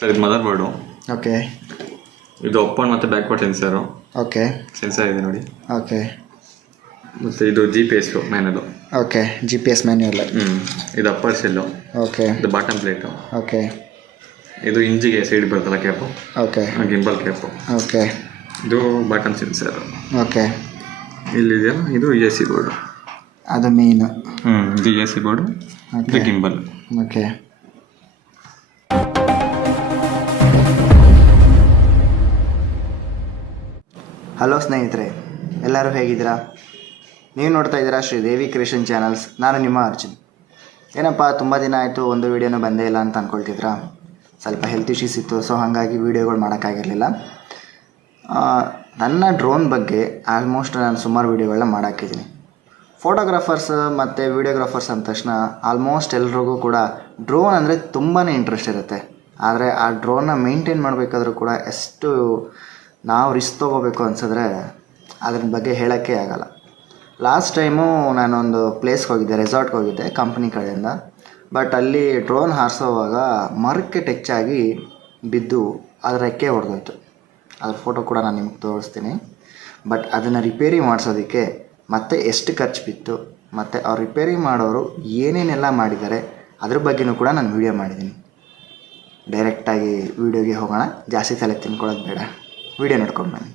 Sir ಇದು mother board. Okay. ಇದು up and ಮತ್ತು ಬ್ಯಾಕ್ವರ್ಡ್ ಸೆನ್ಸರು. ಓಕೆ. ಸೆನ್ಸರ್ ಇದೆ ನೋಡಿ. ಓಕೆ. ಮತ್ತು ಇದು GPS ಮ್ಯಾನದು. ಓಕೆ. GPS manual. ಇದು ಅಪ್ಪರ್ ಶೆಲ್ಲು. ಓಕೆ. ಇದು ಬಾಟಮ್ ಪ್ಲೇಟು. ಓಕೆ. ಇದು ಇಂಜಿಗೆ ಸೈಡ್ ಬರ್ತಲ್ಲ cap. Okay. Gimbal cap. Okay. ಇದು ಬಾಟಮ್ ಸೆನ್ಸರು. ಓಕೆ. ಇಲ್ಲಿದೆಯಲ್ಲ ಇದು AC ಬೋರ್ಡು. ಅದು ಮೇಯ್ನು. ಇದು AC ಬೋರ್ಡು. ಇದು ಗಿಂಬಲ್. ಓಕೆ. ಹಲೋ ಸ್ನೇಹಿತರೆ, ಎಲ್ಲರೂ ಹೇಗಿದ್ದೀರಾ? ನೀವು ನೋಡ್ತಾ ಇದ್ದೀರಾ ಶ್ರೀದೇವಿ ಕ್ರಿಯೇಷನ್ ಚಾನಲ್ಸ್. ನಾನು ನಿಮ್ಮ ಅರ್ಜುನ್. ಏನಪ್ಪ ತುಂಬ ದಿನ ಆಯಿತು, ಒಂದು ವೀಡಿಯೋನೂ ಬಂದೇ ಇಲ್ಲ ಅಂತ ಅಂದ್ಕೊಳ್ತಿದ್ರಾ? ಸ್ವಲ್ಪ ಹೆಲ್ತ್ ಇಶ್ಯೂಸ್ ಇತ್ತು, ಸೊ ಹಾಗಾಗಿ ವೀಡಿಯೋಗಳು ಮಾಡೋಕ್ಕಾಗಿರಲಿಲ್ಲ. ನನ್ನ ಡ್ರೋನ್ ಬಗ್ಗೆ ಆಲ್ಮೋಸ್ಟ್ ನಾನು ಸುಮಾರು ವೀಡಿಯೋಗಳನ್ನ ಮಾಡಾಕಿದ್ದೀನಿ. ಫೋಟೋಗ್ರಾಫರ್ಸ್ ಮತ್ತು ವೀಡಿಯೋಗ್ರಾಫರ್ಸ್ ಅಂದ ತಕ್ಷಣ ಆಲ್ಮೋಸ್ಟ್ ಎಲ್ರಿಗೂ ಕೂಡ ಡ್ರೋನ್ ಅಂದರೆ ತುಂಬಾ ಇಂಟ್ರೆಸ್ಟ್ ಇರುತ್ತೆ. ಆದರೆ ಆ ಡ್ರೋನ್ನ ಮೇಂಟೈನ್ ಮಾಡಬೇಕಾದ್ರೂ ಕೂಡ ಎಷ್ಟು ನಾವು ರಿಸ್ಕ್ ತೊಗೋಬೇಕು ಅನ್ಸಿದ್ರೆ ಅದ್ರ ಬಗ್ಗೆ ಹೇಳೋಕ್ಕೆ ಆಗಲ್ಲ. ಲಾಸ್ಟ್ ಟೈಮು ನಾನೊಂದು ಪ್ಲೇಸ್ಗೆ ಹೋಗಿದ್ದೆ, ರೆಸಾರ್ಟ್ಗೆ ಹೋಗಿದ್ದೆ ಕಂಪ್ನಿ ಕಡೆಯಿಂದ. ಬಟ್ ಅಲ್ಲಿ ಡ್ರೋನ್ ಹಾರಿಸೋವಾಗ ಮರಕ್ಕೆ ಟಚ್ ಆಗಿ ಬಿದ್ದು ಅದರ ರೆಕ್ಕೆ ಹೊಡೆದೋಯ್ತು. ಅದ್ರ ಫೋಟೋ ಕೂಡ ನಾನು ನಿಮ್ಗೆ ತೋರಿಸ್ತೀನಿ. ಬಟ್ ಅದನ್ನು ರಿಪೇರಿ ಮಾಡಿಸೋದಕ್ಕೆ ಮತ್ತೆ ಎಷ್ಟು ಖರ್ಚು ಬಿತ್ತು, ಮತ್ತು ಅವ್ರು ರಿಪೇರಿ ಮಾಡೋರು ಏನೇನೆಲ್ಲ ಮಾಡಿದ್ದಾರೆ ಅದ್ರ ಬಗ್ಗೆಯೂ ಕೂಡ ನಾನು ವೀಡಿಯೋ ಮಾಡಿದ್ದೀನಿ. ಡೈರೆಕ್ಟಾಗಿ ವೀಡಿಯೋಗೆ ಹೋಗೋಣ, ಜಾಸ್ತಿ ತಲೆ ತಿನ್ಕೊಳ್ಳೋದು ಬೇಡ, ವೀಡಿಯೋ ನೋಡ್ಕೊಂಡು ಬನ್ನಿ.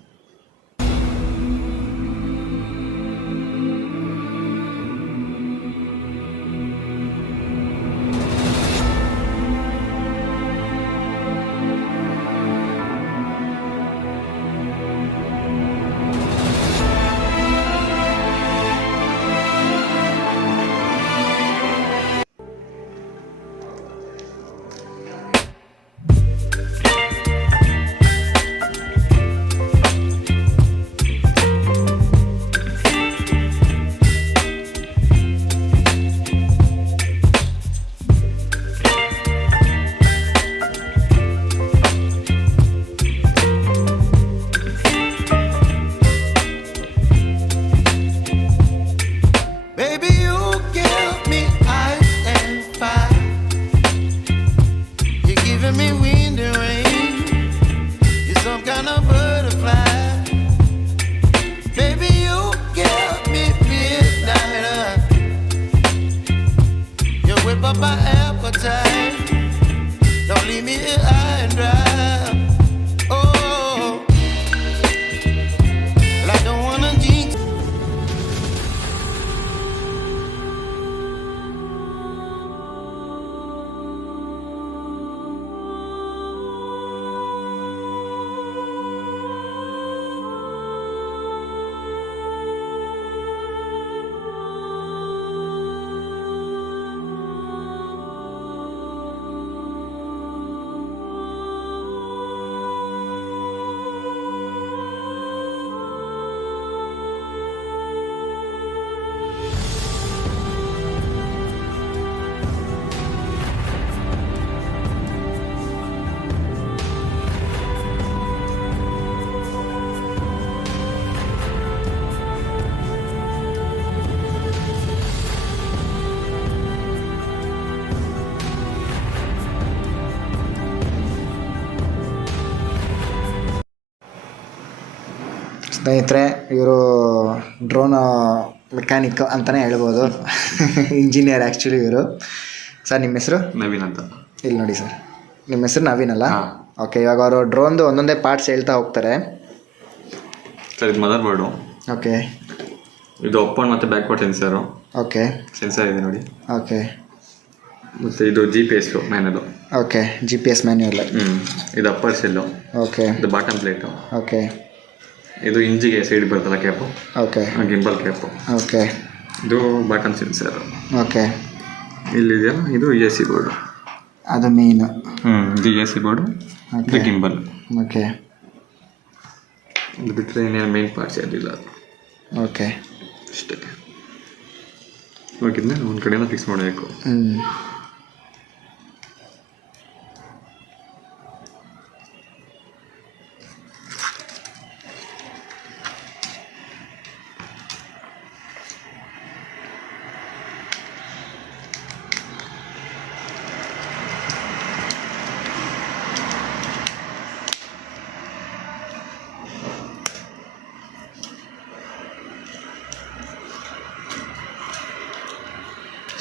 ಸ್ನೇಹಿತರೆ, ಇವರು ಡ್ರೋನ್ ಮೆಕ್ಯಾನಿಕ್ ಅಂತಲೇ ಹೇಳ್ಬೋದು, ಇಂಜಿನಿಯರ್ ಆ್ಯಕ್ಚುಲಿ ಇವರು. ಸರ್ ನಿಮ್ಮ ಹೆಸರು? ನವೀನ್ ಅಂತ. ಇಲ್ಲಿ ನೋಡಿ ಸರ್, ನಿಮ್ಮ ಹೆಸರು ನವೀನ್ ಅಲ್ಲ? ಓಕೆ. ಇವಾಗ ಅವರು ಡ್ರೋನ್ದು ಒಂದೊಂದೇ ಪಾರ್ಟ್ಸ್ ಹೇಳ್ತಾ ಹೋಗ್ತಾರೆ. ಸರ್ ಇದು ಮದರ್ ಬೋರ್ಡು. ಓಕೆ. ಇದು ಅಪ್ ಆ್ಯಂಡ್ ಮತ್ತು ಬ್ಯಾಕ್ವರ್ಡ್ ಸೆನ್ಸರು. ಓಕೆ. ಸೆನ್ಸರ್ ಇದೆ ನೋಡಿ. ಓಕೆ. ಮತ್ತು ಇದು GPS ಮ್ಯಾನದು. ಓಕೆ. GPS manual. ಇದು ಅಪ್ಪರ್ ಶೆಲ್ಲು. ಓಕೆ. ಇದು ಬಾಟಮ್ ಪ್ಲೇಟು. ಓಕೆ. ಇದು ಇಂಜಿಗೆ ಸೈಡ್ ಬರ್ತಲ್ಲ cap. Okay. Gimbal cap. Okay. ಇದು ಬಾಟಮ್ ಸೆನ್ಸರು. ಓಕೆ. ಇಲ್ಲಿದೆಯಲ್ಲ ಇದು AC ಬೋರ್ಡು. ಅದು ಮೇಯ್ನು. ಇದು AC ಬೋರ್ಡು. ಇದು ಗಿಂಬಲ್. ಓಕೆ. ಇದು ಬಿಟ್ಟರೆ ಇನ್ನೇನು ಮೇನ್ ಪಾರ್ಟ್ಸ್ ಯಾರಿಲ್ಲ ಅದು. ಓಕೆ. ಅಷ್ಟೇ. ಹೋಗಿದ್ಮೇಲೆ ಒಂದು ಕಡೆಯಿಂದ ಫಿಕ್ಸ್ ಮಾಡಬೇಕು.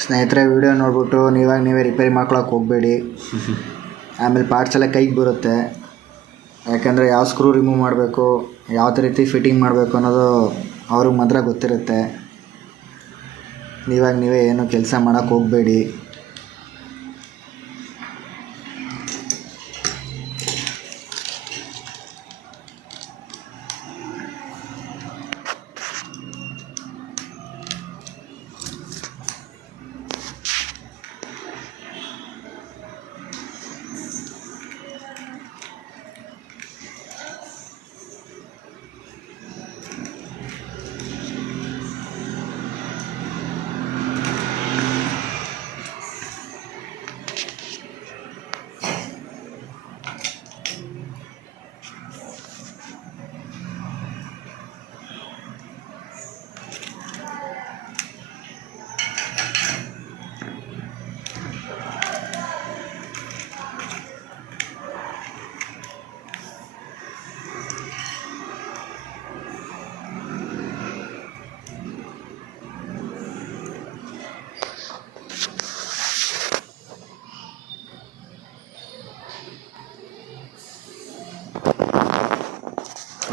ಸ್ನೇಹಿತರೆ, ವಿಡಿಯೋ ನೋಡ್ಬಿಟ್ಟು ನೀವೇ ರಿಪೇರಿ ಮಾಡ್ಕೊಳಕ್ಕೆ ಹೋಗಬೇಡಿ. ಆಮೇಲೆ ಪಾರ್ಟ್ಸ್ ಎಲ್ಲ ಕೈಗೆ ಬರುತ್ತೆ. ಯಾಕಂದರೆ ಯಾವ ಸ್ಕ್ರೂ ರಿಮೂವ್ ಮಾಡಬೇಕು, ಯಾವ ರೀತಿ ಫಿಟ್ಟಿಂಗ್ ಮಾಡಬೇಕು ಅನ್ನೋದು ಅವ್ರಿಗೆ ಮಾತ್ರ ಗೊತ್ತಿರುತ್ತೆ. ನೀವೇ ಏನು ಕೆಲಸ ಮಾಡೋಕ್ಕೆ ಹೋಗಬೇಡಿ.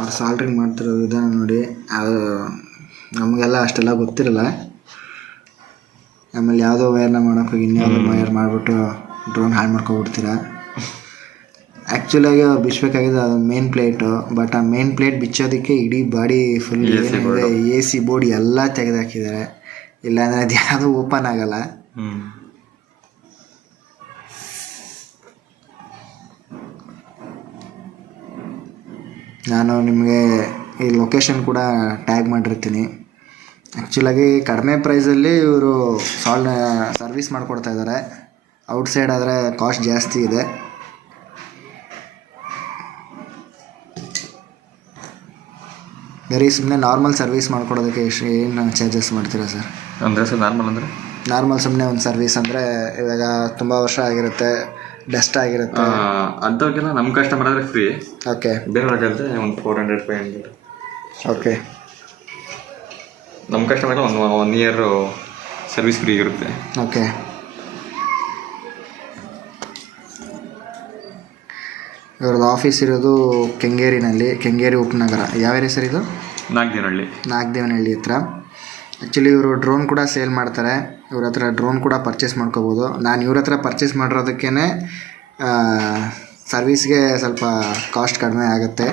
ಅವ್ರು ಸಾಲ್ಡ್ರಿಂಗ್ ಮಾಡ್ತಿರೋ ವಿಧಾನ ನೋಡಿ, ಅದು ನಮಗೆಲ್ಲ ಅಷ್ಟೆಲ್ಲ ಗೊತ್ತಿರಲ್ಲ. ಆಮೇಲೆ ಯಾವುದೋ ವೈರ್ನ ಮಾಡೋಕ್ಕೋಗಿ ಇನ್ಯಾವುದೋ ವೈರ್ ಮಾಡಿಬಿಟ್ಟು ಡ್ರೋನ್ ಹಾಳು ಮಾಡ್ಕೊಬಿಡ್ತೀರಾ. ಆ್ಯಕ್ಚುಲಾಗಿ ಅವ್ರು ಬಿಚ್ಚಬೇಕಾಗಿದೆ ಅದು ಮೇನ್ ಪ್ಲೇಟು. ಬಟ್ ಆ ಮೇನ್ ಪ್ಲೇಟ್ ಬಿಚ್ಚೋದಕ್ಕೆ ಇಡೀ ಬಾಡಿ ಫುಲ್ ಏನಿದೆ AC ಬೋರ್ಡ್ ಎಲ್ಲ ತೆಗೆದಾಕಿದ್ದಾರೆ. ಇಲ್ಲಾಂದರೆ ಅದು ಯಾವುದೂ ಓಪನ್ ಆಗಲ್ಲ. ನಾನು ನಿಮಗೆ ಈ ಲೊಕೇಶನ್ ಕೂಡ ಟ್ಯಾಗ್ ಮಾಡಿರ್ತೀನಿ. ಆ್ಯಕ್ಚುಲಾಗಿ ಕಡಿಮೆ ಪ್ರೈಸಲ್ಲಿ ಇವರು ಸರ್ವಿಸ್ ಮಾಡಿಕೊಡ್ತಾ ಇದ್ದಾರೆ. ಔಟ್ಸೈಡ್ ಆದರೆ ಕಾಸ್ಟ್ ಜಾಸ್ತಿ ಇದೆ. ಬರೀ ಸುಮ್ಮನೆ ನಾರ್ಮಲ್ ಸರ್ವಿಸ್ ಮಾಡ್ಕೊಡೋದಕ್ಕೆ ಏನು ಚಾರ್ಜಸ್ ಮಾಡ್ತೀರಾ ಸರ್? ಅಂದರೆ ಸರ್ ನಾರ್ಮಲ್ ಸುಮ್ಮನೆ ಒಂದು ಸರ್ವಿಸ್ ಅಂದರೆ ಇವಾಗ ತುಂಬ ವರ್ಷ ಆಗಿರುತ್ತೆ, ಡಸ್ಟ್ ಆಗಿರುತ್ತೆ, ಅಂಥವ್ರಿಗೆಲ್ಲ ನಮ್ಮ ಕಸ್ಟಮರ್ ಆದರೆ ಫ್ರೀ. ಓಕೆ. ಬೇರೆ ಹೇಳಿದ್ರೆ ಒಂದು 400-500. ಓಕೆ. ನಮ್ಮ customer one year service free ಇರುತ್ತೆ. ಓಕೆ. ಇವ್ರದ್ದು ಆಫೀಸ್ ಇರೋದು ಕೆಂಗೇರಿ ಉಪನಗರ. ಯಾವ ಏರಿಯಾ ಸರ್ ಇದು? ನಾಗದೇವನಹಳ್ಳಿ ಹತ್ರ. ಆ್ಯಕ್ಚುಲಿ ಇವರು ಡ್ರೋನ್ ಕೂಡ ಸೇಲ್ ಮಾಡ್ತಾರೆ. ಇವ್ರ ಹತ್ರ ಡ್ರೋನ್ ಕೂಡ ಪರ್ಚೇಸ್ ಮಾಡ್ಕೋಬೋದು. ನಾನು ಇವ್ರ ಹತ್ರ ಪರ್ಚೇಸ್ ಮಾಡಿರೋದಕ್ಕೇ ಸರ್ವಿಸ್ಗೆ ಸ್ವಲ್ಪ ಕಾಸ್ಟ್ ಕಡಿಮೆ ಆಗುತ್ತೆ.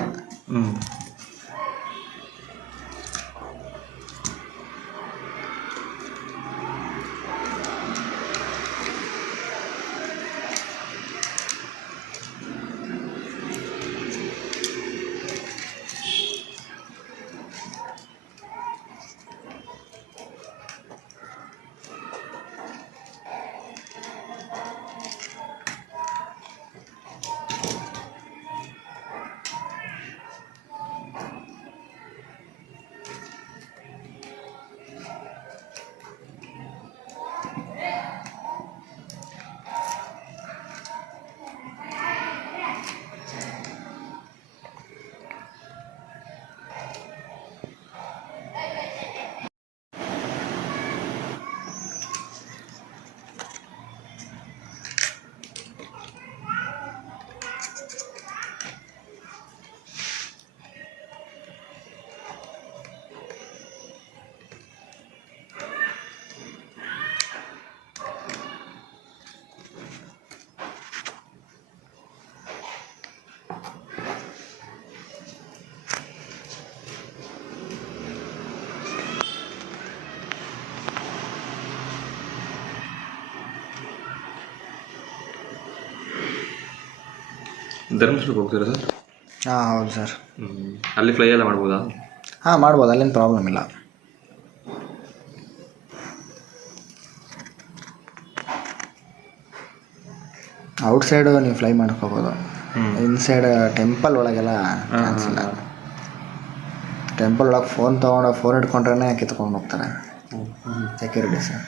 ಧರ್ಮಸ್ಥಳಕ್ಕೆ ಹೋಗ್ತೀರಾ ಸರ್? ಹೌದು ಸರ್. ಅಲ್ಲಿ ಫ್ಲೈ ಎಲ್ಲ ಮಾಡ್ಬೋದಾ? ಮಾಡ್ಬೋದು, ಅಲ್ಲೇನು ಪ್ರಾಬ್ಲಮ್ ಇಲ್ಲ. ಔಟ್ಸೈಡು ನೀವು ಫ್ಲೈ ಮಾಡ್ಕೋಬೋದು. ಇನ್ಸೈಡ್ ಟೆಂಪಲ್ ಒಳಗೆಲ್ಲ ಚಾನ್ಸ್ ಇಲ್ಲ. ಟೆಂಪಲ್ ಒಳಗೆ ಫೋನ್ ಇಟ್ಕೊಂಡ್ರೆ ಕಿತ್ಕೊಂಡು ಹೋಗ್ತಾರೆ. Security sir.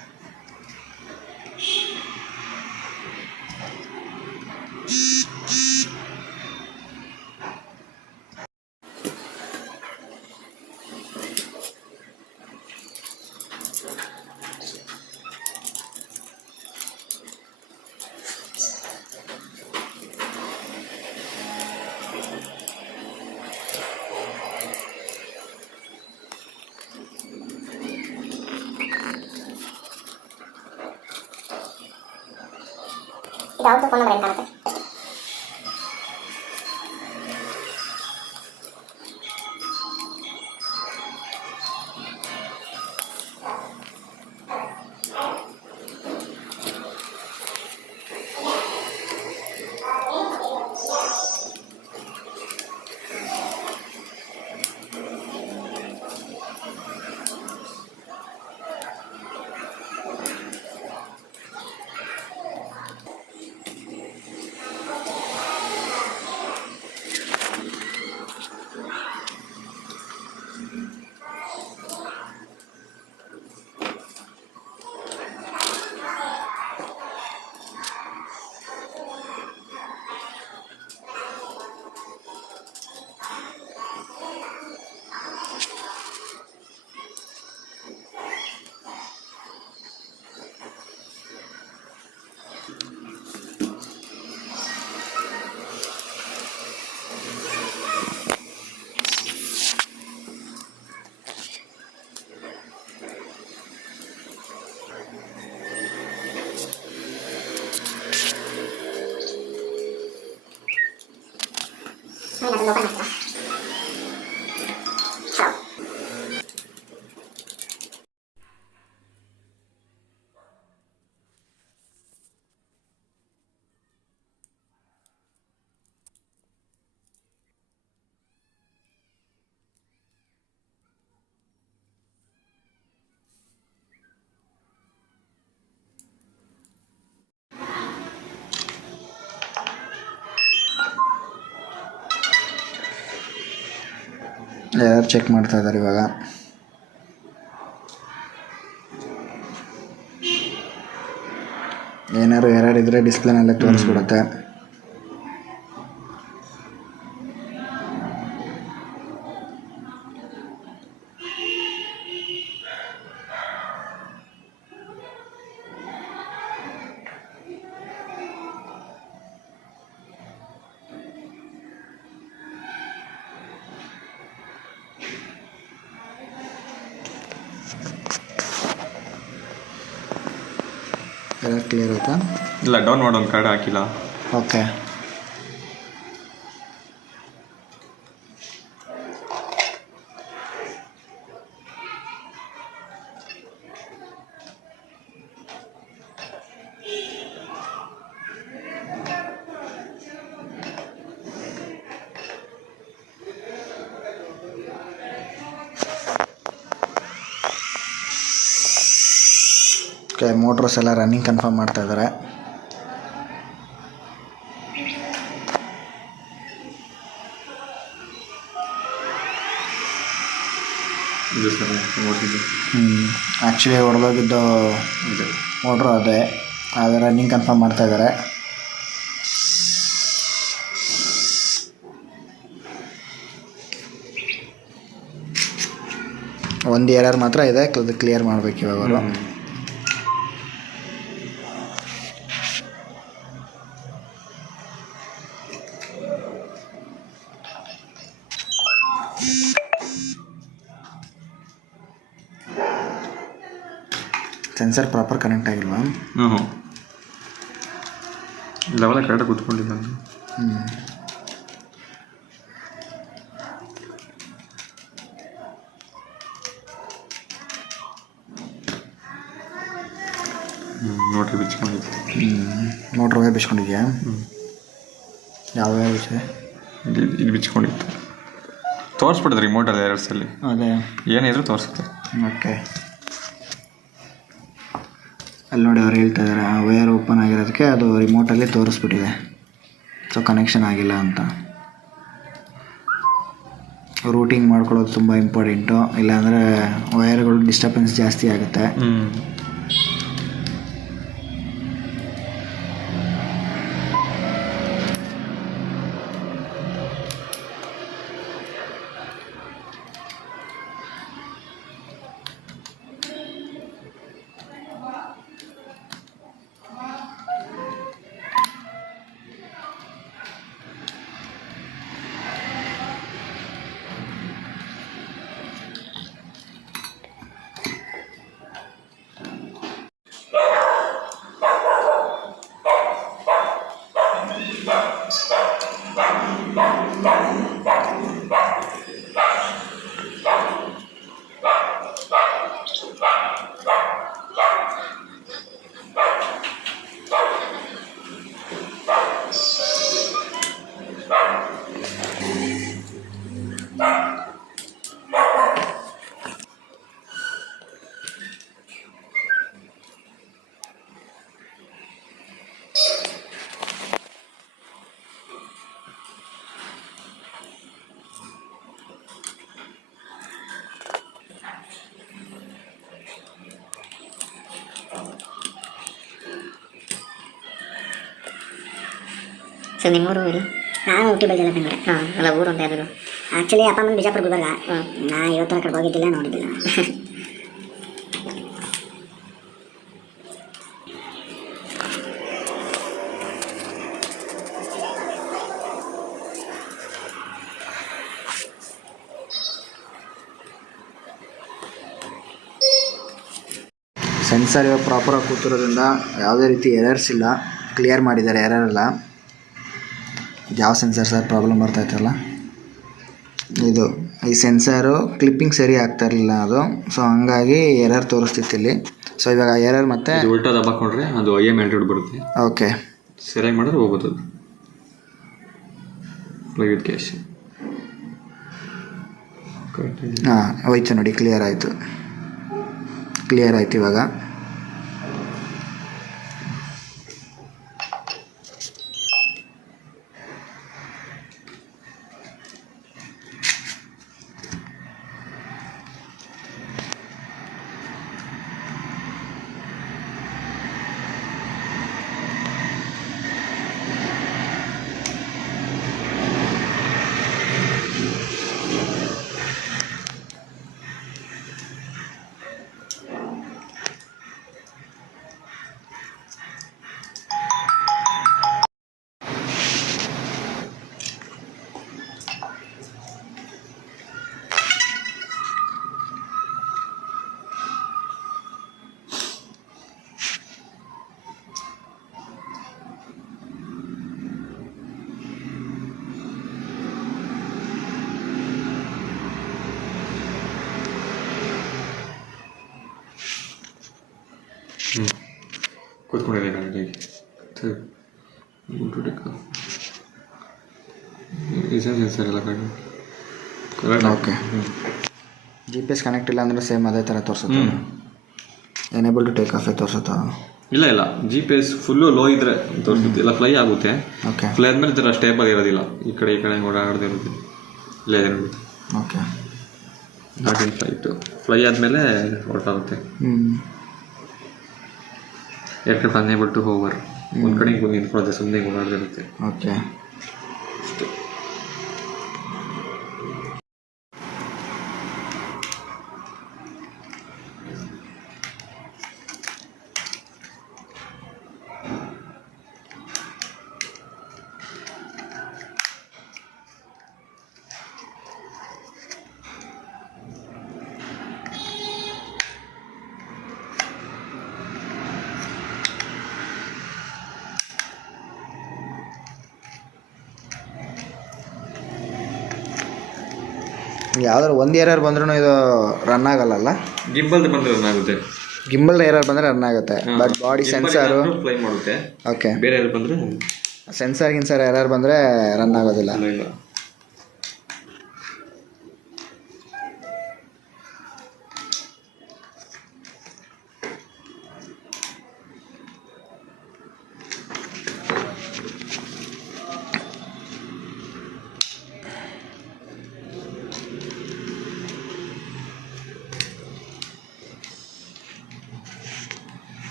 ಇದು ಅವ್ರದ್ದು ಫೋನ್ ನಂಬರ್ ಏನು ಕಾಣುತ್ತೆ. ಅದನ್ನು ಓಪನ್ ಮಾಡ್ತೀರಾ? ಹಲೋ. ಯಾರು ಚೆಕ್ ಮಾಡ್ತಾ ಇದ್ದಾರೆ ಇವಾಗ. ಏನಾದ್ರು ಎರರ್ ಇದ್ದರೆ ಡಿಸ್ಪ್ಲೇನಲ್ಲೇ ತೋರಿಸ್ಬಿಡುತ್ತೆ. ಎರರ್ ಕ್ಲಿಯರ್ ಆಯ್ತಾ? ಇಲ್ಲ, ಡೌನ್ ಮಾಡೋ ಒಂದು ಕಾರ್ಡ್ ಹಾಕಿಲ್ಲ. ಓಕೆ. ಮೋಟ್ರಸ್ ಎಲ್ಲ ರನ್ನಿಂಗ್ ಕನ್ಫರ್ಮ್ ಮಾಡ್ತಾ ಇದ್ದಾರೆ. ಆ್ಯಕ್ಚುಲಿ ಹೊಡೆದೋಗಿದ್ದು ಮೋಟ್ರು ಅದೇ, ಆದರೆ ರನ್ನಿಂಗ್ ಕನ್ಫರ್ಮ್ ಮಾಡ್ತಾ ಇದ್ದಾರೆ. ಒಂದು ಎರರ್ ಮಾತ್ರ ಇದೆ, ಅದು ಕ್ಲಿಯರ್ ಮಾಡಬೇಕು ಇವಾಗ ಅವರು. ಸೆನ್ಸರ್ ಪ್ರಾಪರ್ ಕನೆಕ್ಟ್ ಆಗಿಲ್ವಾ? ಹ್ಞೂ ಲೆವೆಲ್ಲ ಕರೆಕ್ಟಾಗಿ ಕೂತ್ಕೊಂಡಿಲ್ಲ. ನೋಟ್ರಿ ಬಿಚ್ಕೊಂಡಿತ್ತು. ಮೋಟ್ರ್ ವೈರ್ ಬಿಚ್ಕೊಂಡಿದ್ಯಾ? ಯಾವ ವೈರ್ ಬಿಚ್ಚಿದೆ? ಇದು ಬಿಚ್ಕೊಂಡಿತ್ತು. ತೋರಿಸ್ಬಿಟ್ಟಿದೆ ರಿಮೋಟಲ್ಲಿ ಎರರ್ಸಲ್ಲಿ. ಅದೇ ಏನಿದ್ರು ತೋರಿಸುತ್ತೆ. ಓಕೆ. ಅಲ್ಲಿ ನೋಡಿ ಅವ್ರು ಹೇಳ್ತಾ ಇದ್ದಾರೆ ಆ ವೈರ್ ಓಪನ್ ಆಗಿರೋದಕ್ಕೆ ಅದು ರಿಮೋಟಲ್ಲಿ ತೋರಿಸ್ಬಿಟ್ಟಿದೆ, ಸೊ ಕನೆಕ್ಷನ್ ಆಗಿಲ್ಲ ಅಂತ. ರೂಟಿಂಗ್ ಮಾಡ್ಕೊಳ್ಳೋದು ತುಂಬ ಇಂಪಾರ್ಟೆಂಟು, ಇಲ್ಲಾಂದರೆ ವೈರ್ಗಳು ಡಿಸ್ಟರ್ಬೆನ್ಸ್ ಜಾಸ್ತಿ ಆಗುತ್ತೆ. ಸೊ ನಿಮ್ಮೂರು ಇಲ್ಲಿ? ನಾನು ಹುಟ್ಟಿ ಬೆಳೆದಿಲ್ಲ ಬೆಂಗಳೂರು. ಹಾಂ, ಅಲ್ಲ ಊರು ಅಂತ ಯಾವುದು? ಆ್ಯಕ್ಚುಲಿ ಅಪ್ಪ ಅಮ್ಮನ ಬಿಜಾಪುರ ಗುಲ್ಬರ್ಗ. ನಾ ಇವತ್ತರ ಕಡೆ ಹೋಗಿದ್ದಿಲ್ಲ, ನೋಡಿದ್ದಿಲ್ಲ. ಸೆನ್ಸರ್ ಇವಾಗ ಪ್ರಾಪರಾಗಿ ಕೂತಿರೋದ್ರಿಂದ ಯಾವುದೇ ರೀತಿ ಎರರ್ಸ್ ಇಲ್ಲ, ಕ್ಲಿಯರ್ ಮಾಡಿದ್ದಾರೆ ಎರರ್ ಎಲ್ಲ. ಯಾವ ಸೆನ್ಸರ್ ಸರ್ ಪ್ರಾಬ್ಲಮ್ ಬರ್ತಾಯಿತ್ತಲ್ಲ, ಇದು ಈ ಸೆನ್ಸರು ಕ್ಲಿಪ್ಪಿಂಗ್ ಸರಿ ಆಗ್ತಾ ಇರಲಿಲ್ಲ ಅದು. ಸೊ ಹಂಗಾಗಿ ಎರರ್ ತೋರಿಸ್ತಿತ್ತು ಇಲ್ಲಿ. ಸೊ ಇವಾಗ ಎರರ್ ಮತ್ತೆ ಉಲ್ಟಾ ದಬ್ಬಾಕೊಂಡ್ರೆ ಅದು IM ಆಂಡ್ರಾಯ್ಡ್ ಬರುತ್ತೆ. ಓಕೆ, ಸರಿಯಾಗಿ ಮಾಡಿದ್ರೆ ಹೋಗೋದು ಅದು. Play with cash. ಹಾಂ, ಹೋಯ್ತು ನೋಡಿ, ಕ್ಲಿಯರ್ ಆಯಿತು ಇವಾಗ. ಕೂತ್ಕೊಂಡಿದೆ ಗಾಡಿಗೆ. ಸೆನ್ಸರ್ ಎಲ್ಲ ಗಾಡಿ. ಓಕೆ, GPS ಕನೆಕ್ಟ್ ಇಲ್ಲ ಅಂದರೆ ಸೇಮ್ ಅದೇ ಥರ ತೋರಿಸುತ್ತೆ. ಎನೇಬಲ್ ಟು ಟೇಕ್ ಆಫ್ ತೋರಿಸುತ್ತಾ? ಇಲ್ಲ, GPS ಫುಲ್ಲು ಲೋ ಇದ್ರೆ ತೋರಿಸುತ್ತೆ, ಇಲ್ಲ ಫ್ಲೈ ಆಗುತ್ತೆ. ಓಕೆ, ಫ್ಲೈ ಆದಮೇಲೆ ಥರ ಸ್ಟೇಬಲ್ ಇರೋದಿಲ್ಲ, ಈ ಕಡೆ ಓಡಾಡದೇ ಇರೋದಿಲ್ಲ. ಇಲ್ಲೇ ನೋಡಿ. ಓಕೆ, ನಾಟ್ ಇನ್ ಫ್ಲೈ ಆದಮೇಲೆ ಹೊರಟಾಗುತ್ತೆ. Aircraft unable to hover. ಒಂದು ಕಡೆಗೆ ಬಂದು ನಿಂತ್ಕೊಳ್ಳೋದು, ಸುಮ್ಮನೆ ಓಡಾಡದಿರುತ್ತೆ. ಓಕೆ, ಅಷ್ಟೇ. ಯಾವ್ದಾದ್ರು ಒಂದು ಎರರ್ ಬಂದ್ರೂ ಇದು ರನ್ ಆಗಲ್ಲ. ಗಿಂಬಲ್ ಬಂದ್ರೆ ರನ್ ಆಗುತ್ತೆ. ಗಿಂಬಲ್ ಎರರ್ ಬಂದರೆ ರನ್ ಆಗುತ್ತೆ, ಬಟ್ ಬಾಡಿ ಸೆನ್ಸರು ಫ್ಲೈ ಮಾಡುತ್ತೆ. ಓಕೆ, ಬೇರೆ ಯಾರು ಬಂದರೆ ಸೆನ್ಸರ್ ಎರರ್ ಬಂದರೆ ರನ್ ಆಗೋದಿಲ್ಲ. ಇಲ್ಲ.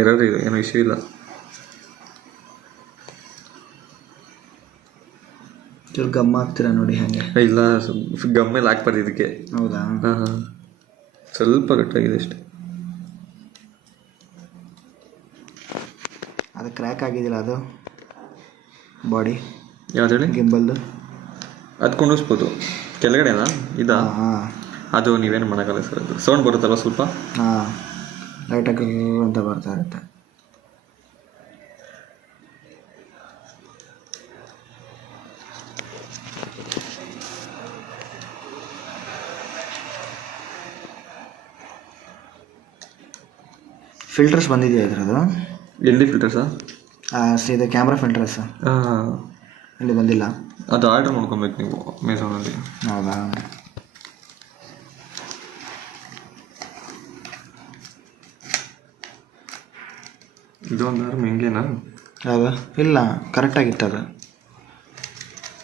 ಇರೋದು ಇದು, ಏನೋ ಇಶ್ಯೂ ಇಲ್ಲ. ಗಮ್ ಹಾಕ್ತೀರಾ ನೋಡಿ ಹಾಗೆ. ಇಲ್ಲ, ಗಮ್ಮೇಲೆ ಹಾಕ್ಬಾರ್ದು ಇದಕ್ಕೆ. ಹೌದಾ? ಹಾಂ, ಸ್ವಲ್ಪ ಗಟ್ಟಾಗಿದೆ ಅಷ್ಟೇ. ಅದು ಕ್ರ್ಯಾಕ್ ಆಗಿದ್ದಿಲ್ಲ ಅದು ಬಾಡಿ ಯಾವ್ದು ಹೇಳಿ? ಗಿಂಬಲ್ದು. ಅದು ಕೊಂಡಿಸ್ಬೋದು ಕೆಳಗಡೆನಾ ಇದಾ? ಹಾಂ ಅದು ನೀವೇನು ಮಾಡೋಕ್ಕಲ್ಲ ಸರ್. ಅದು ಸೌಂಡ್ ಬರುತ್ತಲ್ಲ ಸ್ವಲ್ಪ. ಹಾಂ ಲೈಟಾಗಿ ಅಂತ ಬರ್ತಾ ಇರುತ್ತೆ. ಫಿಲ್ಟರ್ಸ್ ಬಂದಿದೆಯಾ ಇದ್ರದ್ದು? ಎಲ್ಲಿ ಫಿಲ್ಟರ್ಸಾ? ಇದು ಕ್ಯಾಮ್ರಾ ಫಿಲ್ಟರ್ಸ್ ಹಾಂ, ಇಲ್ಲಿ ಬಂದಿಲ್ಲ. ಅದು ಆರ್ಡರ್ ಮಾಡ್ಕೊಬೇಕು ನೀವು ಅಮೆಝಾನಲ್ಲಿ. ಹೌದಾ? ಇದೊಂದು ಆರ್ಮ್ ಹಿಂಗೇನಾ? ಯಾವುದು? ಇಲ್ಲ, ಕರೆಕ್ಟಾಗಿತ್ತು ಅದು.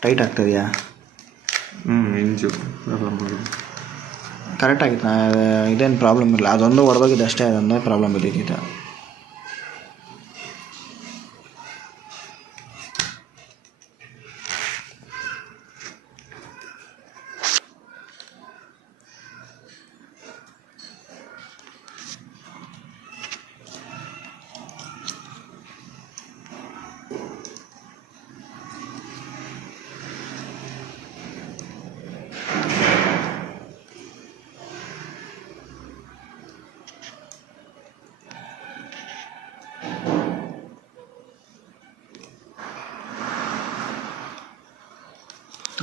ಟೈಟ್ ಆಗ್ತದೆಯಾ? ಇಂಜು ಪ್ರಾಬ್ಲಮ್ ಆಗಿದೆ. ಕರೆಕ್ಟಾಗಿತ್ತು. ಇದೇನು ಪ್ರಾಬ್ಲಮ್ ಇಲ್ಲ. ಅದೊಂದು ಹೊಡೆದೋಗಿದ್ದು ಅಷ್ಟೇ, ಅದೊಂದೇ ಪ್ರಾಬ್ಲಮ್ ಬಿದ್ದಿತ್ತು.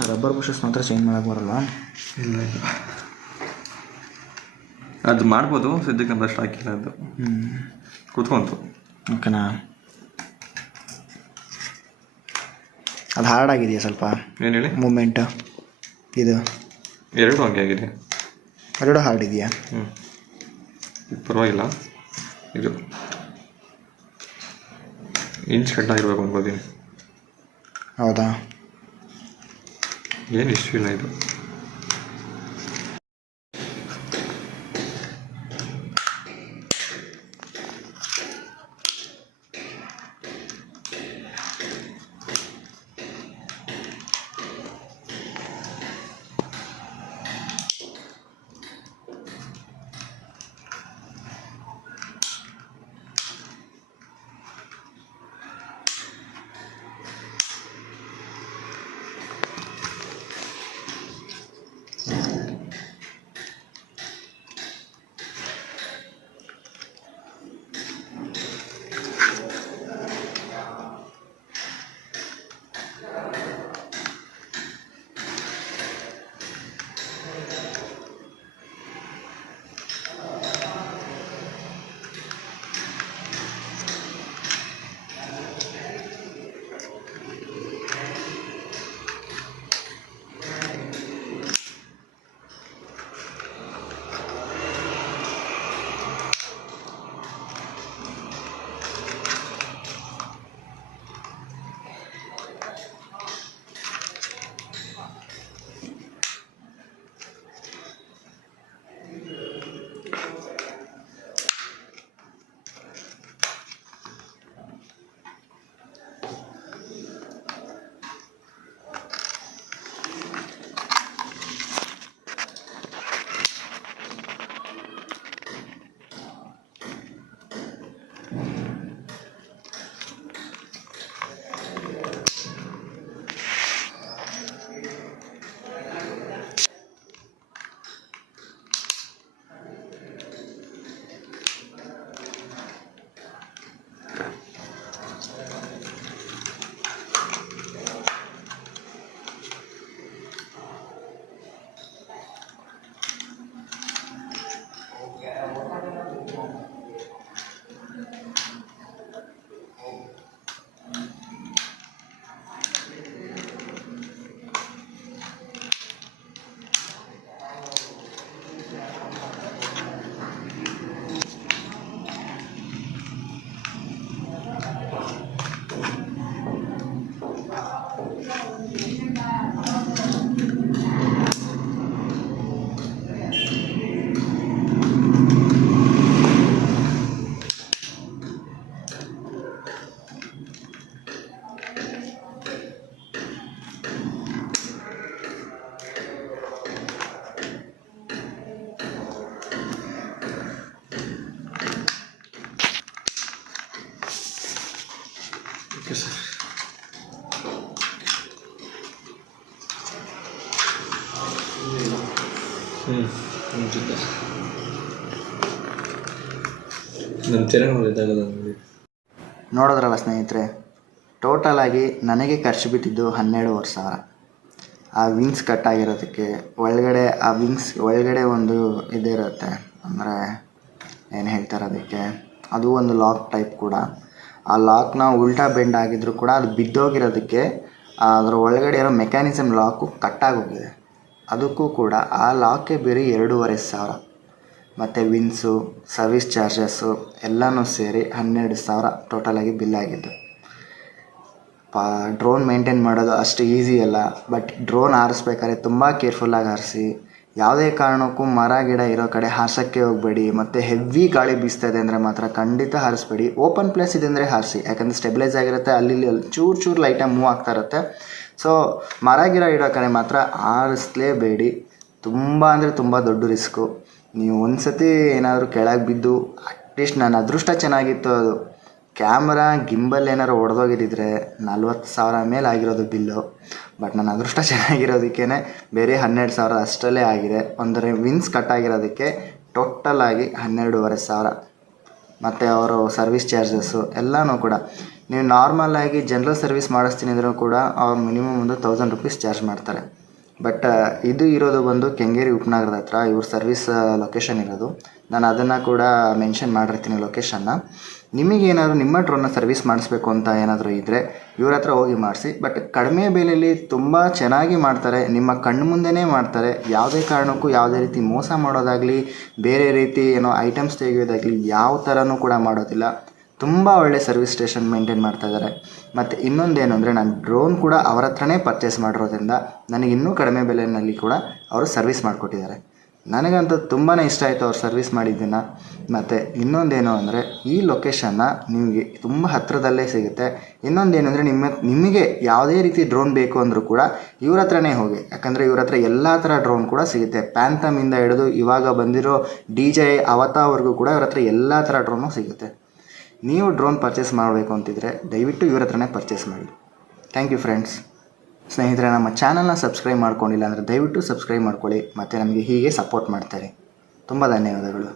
ರಬ್ಬರ್ ಬುಷಸ್ ಮಾತ್ರ ಚೇಂಜ್ ಮಾಡೋಕ್ಕೆ ಬರಲ್ಲ? ಇಲ್ಲ ಇಲ್ಲ, ಅದು ಮಾಡ್ಬೋದು. ಸದ್ಯಕ್ಕೆ ಅಂದಷ್ಟು ಹಾಕಿಲ್ಲ. ಅದು ಕೂತ್ಕೊಂತು. ಓಕೆನಾ? ಅದು ಹಾರ್ಡ್ ಆಗಿದೆಯಾ ಸ್ವಲ್ಪ? ಏನು ಹೇಳಿ? ಮೂಮೆಂಟ್ ಇದು ಎರಡು ಹಂಗೆ ಆಗಿದೆ. ಎರಡು ಹಾರ್ಡ್ ಇದೆಯಾ? ಪರವಾಗಿಲ್ಲ. ಇದು ಇಂಚ್ ಕಟ್ಟಾಗಿರ್ಬೇಕು ಅನ್ಕೋತೀನಿ. ಹೌದಾ? ಏನು ಇಶ್ಯೂ ಇಲ್ಲ ಇದು. Okay sir. ನಮ್ಮ ಚಾನಲ್ ಇದ್ದಾಗಲ್ಲ ನೋಡಿ. ನೋಡಿದ್ರಲ್ಲ ಸ್ನೇಹಿತರೆ, ಟೋಟಲಾಗಿ ನನಗೆ ಖರ್ಚು ಬಿದ್ದಿದ್ದು 12,500. ಆ ವಿಂಗ್ಸ್ ಕಟ್ ಆಗಿರೋದಕ್ಕೆ ಒಳಗಡೆ ಆ ವಿಂಗ್ಸ್ ಒಳಗಡೆ ಒಂದು ಇದಿರುತ್ತೆ, ಅಂದರೆ ಏನು ಹೇಳ್ತಾರೆ ಅದಕ್ಕೆ, ಅದು ಒಂದು ಲಾಕ್ ಟೈಪ್ ಕೂಡ. ಆ ಲಾಕ್ನ ಉಲ್ಟಾ ಬೆಂಡ್ ಆಗಿದ್ರು ಕೂಡ ಅದು ಬಿದ್ದೋಗಿರೋದಕ್ಕೆ ಅದರ ಒಳಗಡೆ ಇರೋ ಮೆಕ್ಯಾನಿಸಮ್ ಲಾಕು ಕಟ್ಟಾಗೋಗಿದೆ. ಅದಕ್ಕೂ ಕೂಡ ಆ ಲಾಕೆ ಬೇರೆ 2,500. ಮತ್ತು ವಿನ್ಸು, ಸರ್ವಿಸ್ ಚಾರ್ಜಸ್ಸು ಎಲ್ಲನೂ ಸೇರಿ 12,000 ಟೋಟಲಾಗಿ ಬಿಲ್ ಆಗಿದ್ದು. ಡ್ರೋನ್ ಮೇಂಟೈನ್ ಮಾಡೋದು ಅಷ್ಟು ಈಸಿ ಅಲ್ಲ. ಬಟ್ ಡ್ರೋನ್ ಹಾರಿಸ್ಬೇಕಾದ್ರೆ ತುಂಬ ಕೇರ್ಫುಲ್ಲಾಗಿ ಹಾರಿಸಿ. ಯಾವುದೇ ಕಾರಣಕ್ಕೂ ಮರ ಗಿಡ ಇರೋ ಕಡೆ ಹಾರ್ಸೋಕ್ಕೆ ಹೋಗಬೇಡಿ. ಮತ್ತು ಹೆವಿ ಗಾಳಿ ಬೀಸ್ತಾ ಇದೆ ಅಂದರೆ ಮಾತ್ರ ಖಂಡಿತ ಹಾರಿಸ್ಬೇಡಿ. ಓಪನ್ ಪ್ಲೇಸ್ ಇದೆ ಅಂದರೆ ಹಾರಿಸಿ, ಯಾಕಂದರೆ ಸ್ಟೆಬಿಲೈಸ್ ಆಗಿರುತ್ತೆ, ಅಲ್ಲಿ ಚೂರು ಲೈಟಾಗಿ ಮೂವ್ ಆಗ್ತಾ ಇರುತ್ತೆ. ಸೊ ಮರ ಗಿಡ ಇರೋ ಕಡೆ ಮಾತ್ರ ಹಾರಿಸ್ಲೇಬೇಡಿ. ತುಂಬ ಅಂದರೆ ತುಂಬ ದೊಡ್ಡ ರಿಸ್ಕು. ನೀವು ಒಂದು ಸತಿ ಏನಾದರೂ ಕೆಳಗೆ ಬಿದ್ದು, ಅಟ್ಲೀಸ್ಟ್ ನನ್ನ ಅದೃಷ್ಟ ಚೆನ್ನಾಗಿತ್ತು, ಅದು ಕ್ಯಾಮ್ರಾ ಗಿಂಬಲ್ ಏನಾದ್ರು ಹೊಡೆದೋಗಿದ್ದಿದ್ರೆ 40,000 ಮೇಲೆ ಆಗಿರೋದು ಬಿಲ್ಲು. ಬಟ್ ನನ್ನ ಅದೃಷ್ಟ ಚೆನ್ನಾಗಿರೋದಕ್ಕೇ ಬೇರೆ 12,000 ಅಷ್ಟರಲ್ಲೇ ಆಗಿದೆ. ಒಂದರೆ ವಿನ್ಸ್ ಕಟ್ ಆಗಿರೋದಕ್ಕೆ ಟೋಟಲಾಗಿ 12,500. ಮತ್ತು ಅವರು ಸರ್ವಿಸ್ ಚಾರ್ಜಸ್ಸು ಎಲ್ಲನೂ ಕೂಡ. ನೀವು ನಾರ್ಮಲಾಗಿ ಜನರಲ್ ಸರ್ವಿಸ್ ಮಾಡಿಸ್ತೀನಿ ಅಂದರೂ ಕೂಡ ಅವ್ರು ಮಿನಿಮಮ್ ಒಂದು 1,000 ರೂಪೀಸ್ ಚಾರ್ಜ್ ಮಾಡ್ತಾರೆ. ಬಟ್ ಇದು ಇರೋದು ಬಂದು ಕೆಂಗೇರಿ ಉಪನಗರದ ಹತ್ರ ಇವ್ರ ಸರ್ವಿಸ್ ಲೊಕೇಶನ್ ಇರೋದು. ನಾನು ಅದನ್ನು ಕೂಡ ಮೆನ್ಷನ್ ಮಾಡಿರ್ತೀನಿ ಲೊಕೇಶನ್ನ. ನಿಮಗೇನಾದರೂ ನಿಮ್ಮ ಡ್ರೋನ್ನ ಸರ್ವಿಸ್ ಮಾಡಿಸ್ಬೇಕು ಅಂತ ಏನಾದರೂ ಇದ್ದರೆ ಇವ್ರ ಹತ್ರ ಹೋಗಿ ಮಾಡಿಸಿ. ಬಟ್ ಕಡಿಮೆ ಬೆಲೆಯಲ್ಲಿ ತುಂಬ ಚೆನ್ನಾಗಿ ಮಾಡ್ತಾರೆ, ನಿಮ್ಮ ಕಣ್ಣು ಮುಂದೆನೇ ಮಾಡ್ತಾರೆ. ಯಾವುದೇ ಕಾರಣಕ್ಕೂ ಯಾವುದೇ ರೀತಿ ಮೋಸ ಮಾಡೋದಾಗಲಿ, ಬೇರೆ ರೀತಿ ಏನೋ ಐಟಮ್ಸ್ ತೆಗೆಯೋದಾಗಲಿ ಯಾವ ಥರನೂ ಕೂಡ ಮಾಡೋದಿಲ್ಲ. ತುಂಬ ಒಳ್ಳೆ ಸರ್ವಿಸ್ ಸ್ಟೇಷನ್ ಮೇಂಟೈನ್ ಮಾಡ್ತಾಯಿದ್ದಾರೆ. ಮತ್ತು ಇನ್ನೊಂದೇನು ಅಂದರೆ, ನಾನು ಡ್ರೋನ್ ಕೂಡ ಅವರ ಹತ್ರನೇ ಪರ್ಚೇಸ್ ಮಾಡಿರೋದ್ರಿಂದ ನನಗೆ ಇನ್ನೂ ಕಡಿಮೆ ಬೆಲೆಯಲ್ಲಿ ಕೂಡ ಅವರು ಸರ್ವಿಸ್ ಮಾಡಿಕೊಟ್ಟಿದ್ದಾರೆ. ನನಗಂತೂ ತುಂಬಾ ಇಷ್ಟ ಆಯಿತು ಅವ್ರು ಸರ್ವಿಸ್ ಮಾಡಿದ್ದನ್ನು. ಮತ್ತು ಇನ್ನೊಂದೇನು ಅಂದರೆ, ಈ ಲೊಕೇಶನ್ನ ನಿಮಗೆ ತುಂಬ ಹತ್ತಿರದಲ್ಲೇ ಸಿಗುತ್ತೆ. ಇನ್ನೊಂದೇನು ಅಂದರೆ, ನಿಮಗೆ ಯಾವುದೇ ರೀತಿ ಡ್ರೋನ್ ಬೇಕು ಅಂದರೂ ಕೂಡ ಇವ್ರ ಹತ್ರನೇ ಹೋಗಿ. ಯಾಕಂದರೆ ಇವ್ರ ಹತ್ರ ಎಲ್ಲ ಥರ ಡ್ರೋನ್ ಕೂಡ ಸಿಗುತ್ತೆ. ಪ್ಯಾಂಥಮಿಂದ ಹಿಡಿದು ಇವಾಗ ಬಂದಿರೋ DJI ಅವತಾವರೆಗೂ ಕೂಡ ಇವ್ರ ಹತ್ರ ಎಲ್ಲ ಥರ ಡ್ರೋನು ಸಿಗುತ್ತೆ. ನೀವು ಡ್ರೋನ್ ಪರ್ಚೇಸ್ ಮಾಡಬೇಕು ಅಂತಿದ್ರೆ ದಯವಿಟ್ಟು ಇವ್ರ ಹತ್ರನೇ ಪರ್ಚೇಸ್ ಮಾಡಿ. Thank you friends. ಸ್ನೇಹಿತರೆ, ನಮ್ಮ ಚಾನಲ್ನ ಸಬ್ಸ್ಕ್ರೈಬ್ ಮಾಡ್ಕೊಂಡಿಲ್ಲ ಅಂದರೆ ದಯವಿಟ್ಟು ಸಬ್ಸ್ಕ್ರೈಬ್ ಮಾಡ್ಕೊಳ್ಳಿ. ಮತ್ತು ನಮಗೆ ಹೀಗೆ ಸಪೋರ್ಟ್ ಮಾಡ್ತಾರೆ. ತುಂಬ ಧನ್ಯವಾದಗಳು.